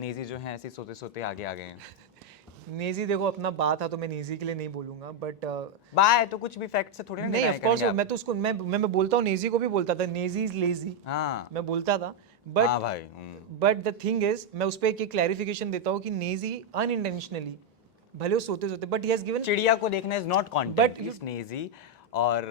नेजी जो है ऐसे सोते सोते आगे आ गए हैं। नेजी देखो अपना बात था तो मैं नेजी के लिए नहीं बोलूंगा बट बाय तो कुछ भी फैक्ट से थोड़ी ना नहीं डिनाई ऑफ कोर्स करेंगे आप। मैं तो उसको मैं बोलता हूँ नेजी को भी बोलता था नेजी इज लेजी हाँ मैं बोलता था हाँ बट भाई द थिंग इज मैं उस पर एक क्लैरिफिकेशन देता हूँ कि नेजी अनइंटेंशनली भले वो सोते सोते बट ही हैज गिवन चिड़िया को देखना इज नॉट बट कंटेंट। इस नेजी और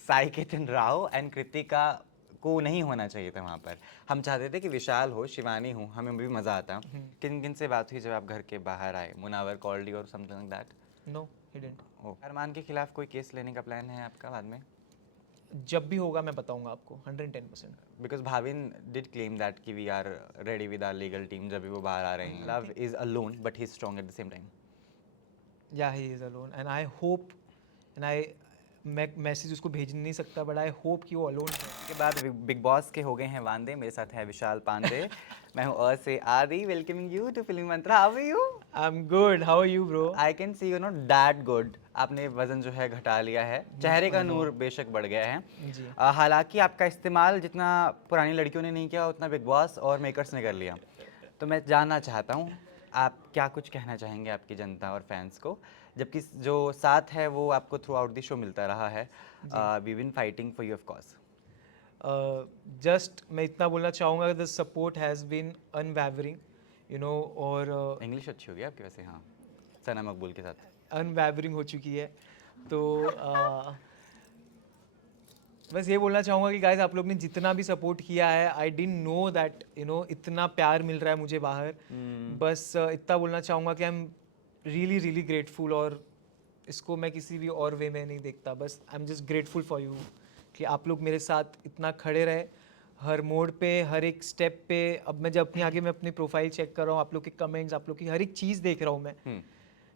साई केतन राव एंड कृतिका को नहीं होना चाहिए था वहाँ पर। हम चाहते थे कि विशाल हो, शिवानी हो, हमें भी मज़ा आता। किन किन से बात हुई जब आप घर के बाहर आए? मुनावर कॉल्ड यू और something like that? No he didn't. Oh, Armaan के खिलाफ कोई केस लेने का प्लान है आपका बाद में? जब भी होगा मैं बताऊंगा आपको 110%। Because Bhavin did claim that कि we are ready with our legal team जब भी वो बाहर आ रहे हैं। Love is alone but he is strong at the same time. या he is alone and I hope and I मैं मैसेज उसको भेज नहीं सकता बट आई होप कि वो अलोन है। के बाद बिग बॉस के हो गए हैं वांदे। मेरे साथ है विशाल पांडे। मैं हूँ से आदि, welcoming you to Filmy Mantra. How are you? I am good, how are you bro? I can see you not that good. आपने वजन जो है घटा लिया है, चेहरे का नूर बेशक बढ़ गया है। जी हालांकि आपका इस्तेमाल जितना पुरानी लड़कियों ने नहीं किया उतना बिग बॉस और मेकर्स ने कर लिया। तो मैं जानना चाहता हूँ आप क्या कुछ कहना चाहेंगे आपकी जनता और फैंस को, जबकि जो साथ है वो आपको थ्रू आउट द शो मिलता रहा है। We been fighting for you of course. Just मैं इतना बोलना चाहूँगा the support has been unwavering you know और इंग्लिश अच्छी होगी आपकी वैसे। हाँ, सना मकबूल के साथ। अनवैवरिंग हो चुकी है। तो बस ये बोलना चाहूँगा कि गाइस आप लोग ने जितना भी सपोर्ट किया है आई डिडंट नो दैट इतना प्यार मिल रहा है मुझे बाहर। बस इतना बोलना चाहूँगा कि I am really really grateful और इसको मैं किसी भी और वे में नहीं देखता। बस I am just grateful for you कि आप लोग मेरे साथ इतना खड़े रहे हर मोड़ पे हर एक स्टेप पे। अब मैं जब अपनी आगे मैं अपनी प्रोफाइल चेक कर रहा हूँ, आप लोग के कमेंट्स, आप लोग की हर एक चीज़ देख रहा हूँ मैं,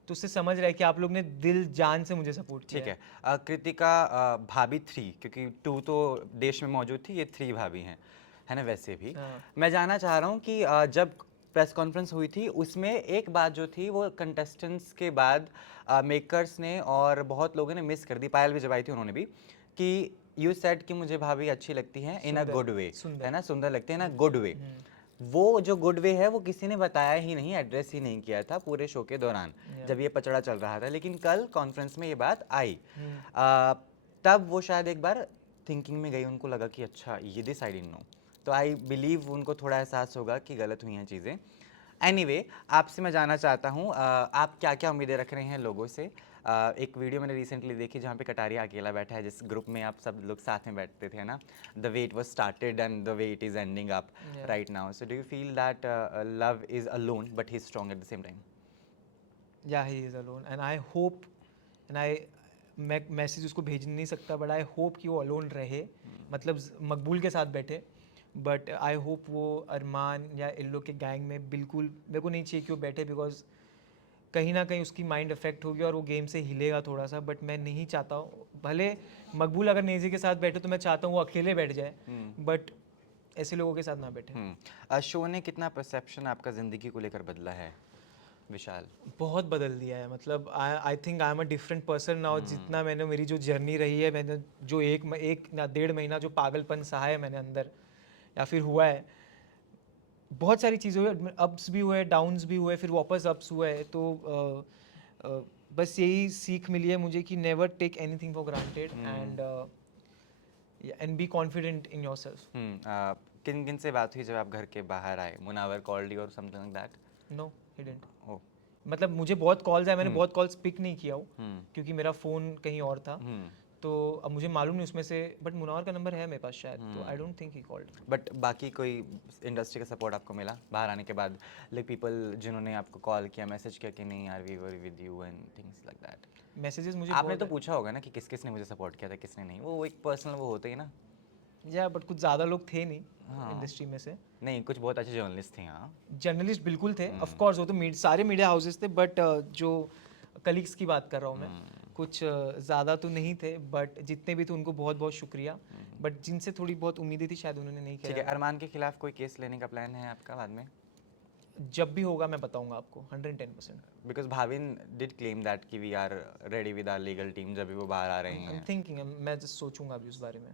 तो उससे समझ रहा है कि आप लोग ने दिल जान से मुझे सपोर्ट किया ठीक है। कृतिका भाभी 3, क्योंकि 2 तो देश में मौजूद थी, ये 3 भाभी हैं, है ना? वैसे भी हाँ मैं जानना चाह रहा हूँ कि जब प्रेस कॉन्फ्रेंस हुई थी उसमें एक बात जो थी वो कंटेस्टेंट्स के बाद मेकर्स ने और बहुत लोगों ने मिस कर दी। पायल भी जब आई थी उन्होंने भी कि यू सेड कि मुझे भाभी अच्छी लगती हैं इन अ सुंदर गुड वे, है सुंदर। ना? सुंदर लगते हैं ना, गुड वे। वो जो गुड वे है वो किसी ने बताया ही नहीं, एड्रेस ही नहीं किया था पूरे शो के दौरान या जब ये पचड़ा चल रहा था। लेकिन कल कॉन्फ्रेंस में ये बात आई। तब वो शायद एक बार थिंकिंग में गई, उनको लगा कि अच्छा ये दिस आई डिडंट नो। तो आई बिलीव उनको थोड़ा एहसास होगा कि गलत हुई हैं चीज़ें। एनीवे, आपसे मैं जानना चाहता हूँ आप क्या क्या उम्मीदें रख रहे हैं लोगों से? एक वीडियो मैंने रिसेंटली देखी जहाँ पे कटारिया अकेला बैठा है, जिस ग्रुप में आप सब लोग साथ में बैठते थे ना। The way it was started and the way it is ending up या right now. So do you feel that love is alone but he is strong at the same time? या he is alone and I hope and I मैं message उसको भेज नहीं सकता but I hope कि वो alone रहे, मतलब मकबूल के साथ बैठे। बट आई होप वो अरमान या इन लोग के गैंग में बिल्कुल मेरे को नहीं चाहिए कि वो बैठे, बिकॉज कहीं ना कहीं उसकी माइंड अफेक्ट होगी और वो गेम से हिलेगा थोड़ा सा। बट मैं नहीं चाहता हूँ, भले मकबूल अगर नेजी के साथ बैठे तो मैं चाहता हूँ वो अकेले बैठ जाए, बट ऐसे लोगों के साथ ना बैठे। शो ने कितना परसेप्शन आपका ज़िंदगी को लेकर बदला है विशाल? बहुत बदल दिया है, मतलब I think I am a different person now. जितना मैंने मेरी जो जर्नी रही है, मैंने जो एक या 1.5 महीना जो पागलपन सहा है मैंने अंदर या फिर हुआ है, बहुत सारी चीज़ें हुई, अप्स भी हुए, डाउन्स भी हुए, फिर वापस अप्स हुए। तो बस यही सीख मिली है मुझे कि never take anything for granted and be confident in yourself. किन किन से बात हुई जब आप घर के बाहर आए? मुनावर कॉल्ड यू और something like that? No he didn't. Oh. मतलब मुझे बहुत कॉल्स आए, मैंने हम्म बहुत कॉल्स पिक नहीं किया हूँ हम्म क्योंकि मेरा फ़ोन कहीं और था। तो अब मुझे मालूम नहीं उसमें से, बट मुनावर का नंबर है मेरे पास शायद, तो I don't think he called. But बाकी कोई इंडस्ट्री का सपोर्ट आपको मिला बाहर आने के बाद? लाइक पीपल जिन्होंने आपको कॉल किया, मैसेज किया कि नहीं यार we were with you and things like that? Messages मुझे आपने बहुत तो है पूछा होगा ना कि किस किस ने मुझे सपोर्ट किया था, किसने नहीं। वो एक पर्सनल वो होते ही ना। या, बट कुछ ज़्यादा लोग थे नहीं हाँ, इंडस्ट्री में से। नहीं कुछ बहुत अच्छे जर्नलिस्ट थे। हाँ। जर्नलिस्ट बिल्कुल थे, ऑफ कोर्स वो तो सारे मीडिया हाउसेस थे, बट जो कलीग्स की बात कर रहा हूँ मैं, कुछ ज़्यादा तो नहीं थे, बट जितने भी थे उनको बहुत बहुत शुक्रिया। बट जिनसे थोड़ी बहुत उम्मीदें थी शायद उन्होंने नहीं ठीक है। किया। अरमान के खिलाफ कोई केस लेने का प्लान है आपका बाद में? जब भी होगा मैं बताऊंगा आपको 110%। Because Bhavin did claim that कि we are ready with our legal team जब भी वो बाहर आ रहे आई एम हैं। थिंकिंग, मैं जस्ट सोचूंगा अभी उस बारे में।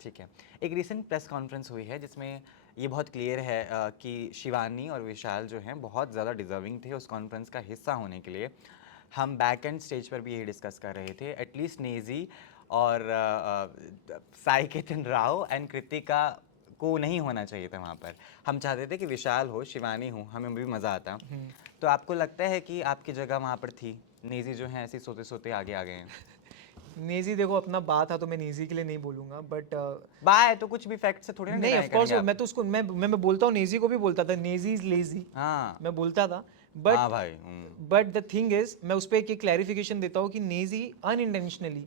ठीक है। एक रिसेंट प्रेस कॉन्फ्रेंस हुई है जिसमें ये बहुत क्लियर है कि शिवानी और विशाल जो हैं बहुत ज़्यादा डिजर्विंग थे उस कॉन्फ्रेंस का हिस्सा होने के लिए। हम बैक एंड स्टेज पर भी यही डिस्कस कर रहे थे, एटलीस्ट नेजी और साई केतन राव एंड कृतिका को नहीं होना चाहिए था वहाँ पर। हम चाहते थे कि विशाल हो, शिवानी हो, हमें भी मज़ा आता। तो आपको लगता है कि आपकी जगह वहाँ पर थी? नेजी जो है ऐसे ही सोते सोते आगे आ गए हैं। नेजी देखो अपना बात था तो मैं नेजी के लिए नहीं बोलूँगा, बट बाय तो कुछ भी फैक्ट से थोड़ी ना नहीं डिनाई ऑफ कोर्स करेंगे आप। मैं तो उसको मैं बोलता हूँ, नेजी को भी बोलता था नेजी इज लेजी, हाँ मैं बोलता था। हाँ बट भाई। द थिंग इज, मैं उस पर एक क्लैरिफिकेशन देता हूँ कि नेजी अनइंटेंशनली,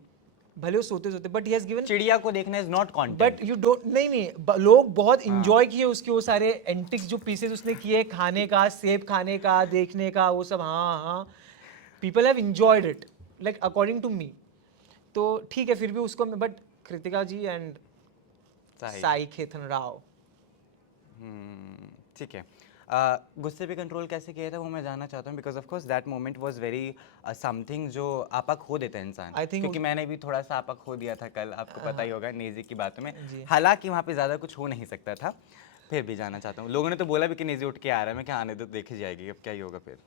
भले वो सोते सोते, बट ही हैज गिवन, चिड़िया को देखना is not but content. You don't, नहीं नहीं लोग बहुत हाँ। इंजॉय किए उसके वो सारे एंटिक्स जो पीसेस उसने किए, खाने का, सेब खाने का, देखने का, वो सब, हाँ हाँ, people have enjoyed it, like according to me. तो ठीक है, फिर भी उसको, बट कृतिका जी एंड सही। साई केतन राव, ठीक है। गुस्से पे कंट्रोल कैसे किया था वो मैं जानना चाहता हूँ, because of course that moment was very something जो आपा खो देता है इंसान। I think क्योंकि उस- मैंने भी थोड़ा सा आपा खो दिया था कल, आपको पता ही होगा नेजी की बातों में। जी। हालांकि वहाँ पे ज़्यादा कुछ हो नहीं सकता था, फिर भी जानना चाहता हूँ। लोगों ने तो बोला भी कि नेजी उठ के आ रहा है, मैं क्या आने दो, देखी जाएगी अब क्या ही होगा फिर।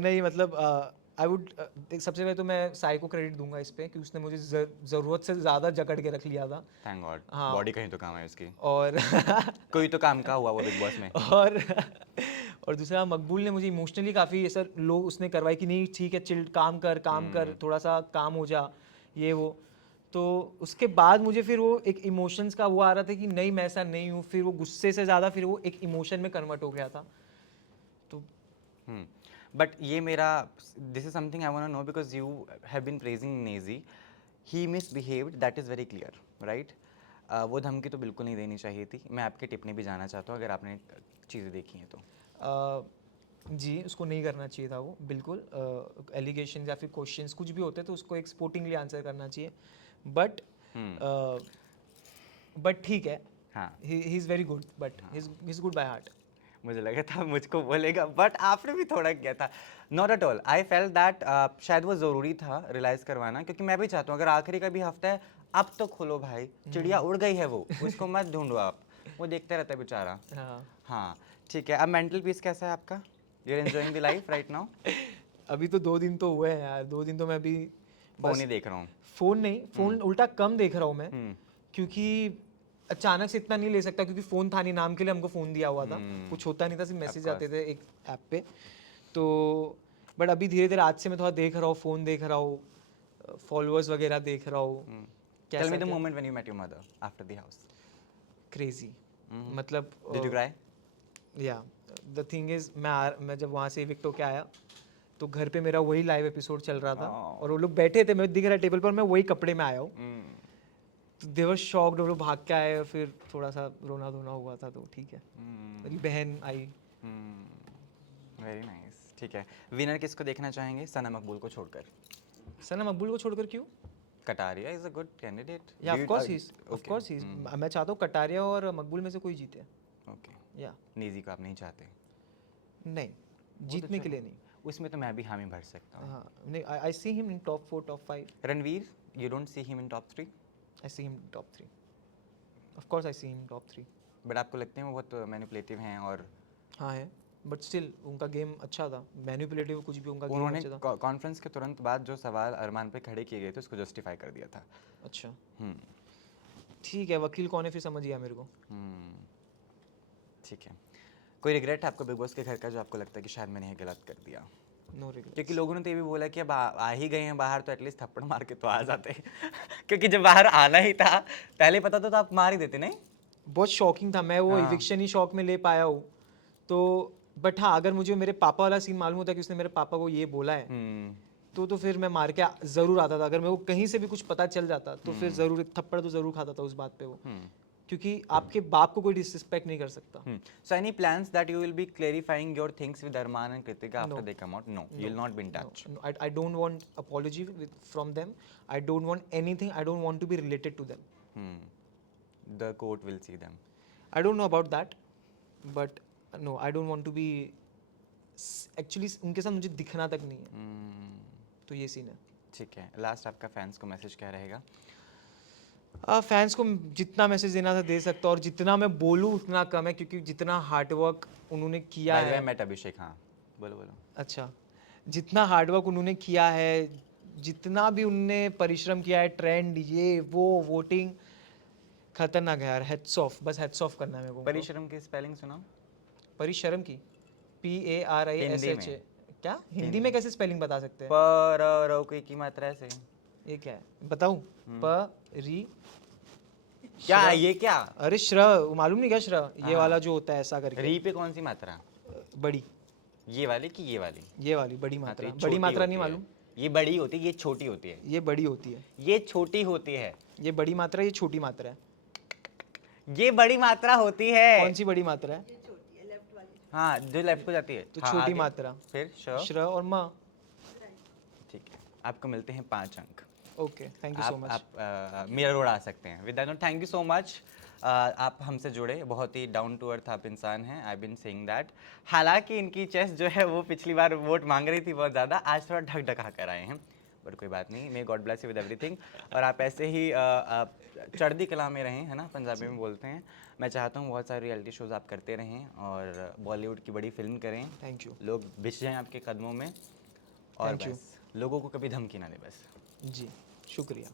नहीं मतलब आई वुड, सबसे पहले तो मैं साई को क्रेडिट दूंगा इस पे कि उसने मुझे ज़रूरत से ज़्यादा जकड़ के रख लिया था। थैंक गॉड, हाँ। बॉडी कहीं तो काम है उसकी। और कोई तो काम का हुआ वो बिग बॉस में। और और दूसरा, मकबूल ने मुझे इमोशनली काफ़ी ऐसा लो उसने करवाई कि नहीं ठीक है, चिल, काम कर, थोड़ा सा काम हो जा, ये वो। तो उसके बाद मुझे फिर वो एक इमोशंस का वो आ रहा था कि नहीं मैं ऐसा नहीं हूँ, फिर वो गुस्से से ज़्यादा फिर वो एक इमोशन में कन्वर्ट हो गया था। तो बट ये मेरा, this is something I want to know, because you have been praising नेजी, he misbehaved, that is very clear, right? वो धमकी तो बिल्कुल नहीं देनी चाहिए थी। मैं आपके टिप्पणी भी जानना चाहता हूँ अगर आपने चीज़ें देखी हैं तो। जी, उसको नहीं करना चाहिए था वो, बिल्कुल। एलिगेशन या फिर क्वेश्चंस कुछ भी होते तो उसको एक स्पोर्टिंगली आंसर करना चाहिए, बट ठीक है, हाँ, he is very good, but he is good by heart. मुझे लगा था मुझको बोलेगा, बट आपने भी थोड़ा किया था। Not at all, I fail that शायद वो ज़रूरी था रियलाइज़ करवाना, क्योंकि मैं भी चाहता हूँ अगर आखिरी का भी हफ्ता है, अब तो खोलो भाई, चिड़िया उड़ गई है वो, उसको मत ढूंढो आप, वो देखते रहता है बेचारा। हाँ। हाँ ठीक है। अब मेंटल पीस कैसा है आपका? You are enjoying the life right now? अभी तो 2 दिन तो हुए हैं यार, 2 दिन तो मैं अभी फ़ोन बस ही देख रहा हूँ। फ़ोन नहीं, फ़ोन उल्टा कम देख रहा हूँ मैं, हम्म, क्योंकि अचानक से इतना नहीं ले सकता, क्योंकि फ़ोन था नहीं, नाम के लिए हमको फ़ोन दिया हुआ था, कुछ होता नहीं था, सिर्फ मैसेज course. आते थे एक ऐप पे। तो बट अभी धीरे धीरे आज से मैं थोड़ा देख रहा हूँ, फ़ोन देख रहा हूँ, फॉलोअर्स वगैरह देख रहा हूँ, Tell कैसा me the क्या, moment when you met your mother after the house. Crazy, Mhm. मतलब Did you cry? या द थिंग इज़, मैं जब वहाँ से इविक्ट होके आया तो घर पे मेरा वही लाइव एपिसोड चल रहा था, Oh. और वो लोग बैठे थे, मैं दिख रहा टेबल पर, मैं वही कपड़े में आया हूँ, Mm. तो दे वर शॉक्ड, वो लोग भाग के आए, और फिर थोड़ा सा रोना धोना हुआ था, तो ठीक है, मेरी बहन आई। Very nice. ठीक है, विनर किसको देखना चाहेंगे सना मकबूल को छोड़कर? सना मकबूल को छोड़कर क्यों? Kataria is a good candidate. या ऑफ कोर्स ही, मैं चाहता हूँ कटारिया और मकबूल में से कोई जीते। ओके, या नीजी को आप नहीं चाहते? नहीं, वो तो जीतने के चलो, लिए नहीं। उसमें तो मैं भी हामी भर सकता हूँ। हाँ नहीं, I see him in top 4 top 5, Ranveer, you don't see him in top 3? I see him top 3, of course I see him top 3। But आपको लगते हैं वो बहुत मैनिपुलेटिव हैं? और हाँ है, बट स्टिल उनका गेम अच्छा था, मैनिपुलेटिव कुछ भी, उनका गेम उन्होंने अच्छा था। कॉन्फ्रेंस के तुरंत बाद जो सवाल अरमान पे खड़े किए गए थे उसको जस्टिफाई कर दिया था। अच्छा हम्म, ठीक है, वकील कौन है फिर समझ गया मेरे को। ठीक है। कोई रिग्रेट है आपको बिग बॉस के घर का जो आपको लगता है कि शायद मैंने ये गलत कर दिया? No regrets. क्योंकि लोगों ने तो ये भी बोला कि अब आ ही गए हैं बाहर तो एटलीस्ट थप्पड़ मार के तो आ जाते। क्योंकि जब बाहर आना ही था, पहले पता तो आप मार ही देते नहीं? बहुत शॉकिंग था, मैं वो हाँ। इविक्शन ही शॉक में ले पाया हूँ। तो बट हाँ, अगर मुझे मेरे पापा वाला सीन मालूम होता कि उसने मेरे पापा को ये बोला है, तो फिर मैं मार के ज़रूर आता था। अगर मेरे को कहीं से भी कुछ पता चल जाता तो फिर ज़रूर एक थप्पड़ तो ज़रूर खाता था उस बात पे वो, क्योंकि आपके बाप को कोई डिसरिस्पेक्ट नहीं कर सकता। So any plans that you will be clarifying your things with Arman and Kritika after No. they come out? No, you will not be in touch. No, I don't want apology from them. I don't want anything. I don't want to be related to them. The court will see them. I don't know about that, but no, I don't want to be. Actually, उनके साथ मुझे दिखना तक नहीं है, तो ये scene है। ठीक है, लास्ट आपका फैंस को मैसेज क्या रहेगा? फैंस को जितना मैसेज देना था दे सकता हूँ, और जितना मैं बोलूँ उतना कम है, क्योंकि जितना हार्डवर्क उन्होंने किया बाय द वे है। मेट अभिषेक, हाँ बोलो बोलो। अच्छा, जितना हार्डवर्क उन्होंने किया है, जितना भी उनने परिश्रम किया है, ट्रेंड ये वो वोटिंग, खतरनाक है यार। हेड्स ऑफ, बस हेड्स ऑफ करना है मेरे को उनको। परिश्रम की स्पेलिंग सुनाओ। परिश्रम की हिंदी PARISH। में। क्या हिंदी में कैसे स्पेलिंग बता सकते हैं? पर रो की मात्रा ऐसे। ये क्या है बताऊं? प क्या श्र, ये क्या? अरे श्र, मालूम नहीं क्या श्र? ये हाँ। वाला जो होता है ऐसा करके। री पे कौन सी मात्रा? बड़ी, ये वाली कि ये वाली? ये वाली बड़ी हाँ तो मात्रा। ये बड़ी छोटी मात्रा नहीं होती है। मालूम? ये बड़ी होती है, ये छोटी होती है। ये बड़ी होती है, ये छोटी होती है। ये बड़ी मात्रा, ये छोटी मात्रा है। ये बड़ी मात्रा होती कौन है। सी बड़ी मात्रा है? हाँ जो लेफ्ट को जाती है। तो हाँ, छोटी आगे। मात्रा। फिर श्र और म। ठीक है, आपको मिलते हैं 5 अंक। Okay, thank you so much. आप मेरा रोड आ सकते हैं। Vidyanand thank you so much. आप हमसे जुड़े, बहुत ही डाउन टू अर्थ आप इंसान हैं। आई बिन सेइंग दैट। हालांकि इनकी चेस्ट जो है वो पिछली बार वोट मांग रही थी बहुत ज़्यादा, आज थोड़ा ढक ढका कर आए हैं, बट कोई बात नहीं। May God bless you with everything. और आप ऐसे ही चढ़ती कला में रहें, है ना, पंजाबी में बोलते हैं। मैं चाहता हूँ बहुत सारे रियलिटी शोज़ आप करते रहें और बॉलीवुड की बड़ी फिल्म करें। Thank you. लोग बिछ जाएं आपके कदमों में, और Thank you. बस लोगों को कभी धमकी ना दे बस। जी, शुक्रिया।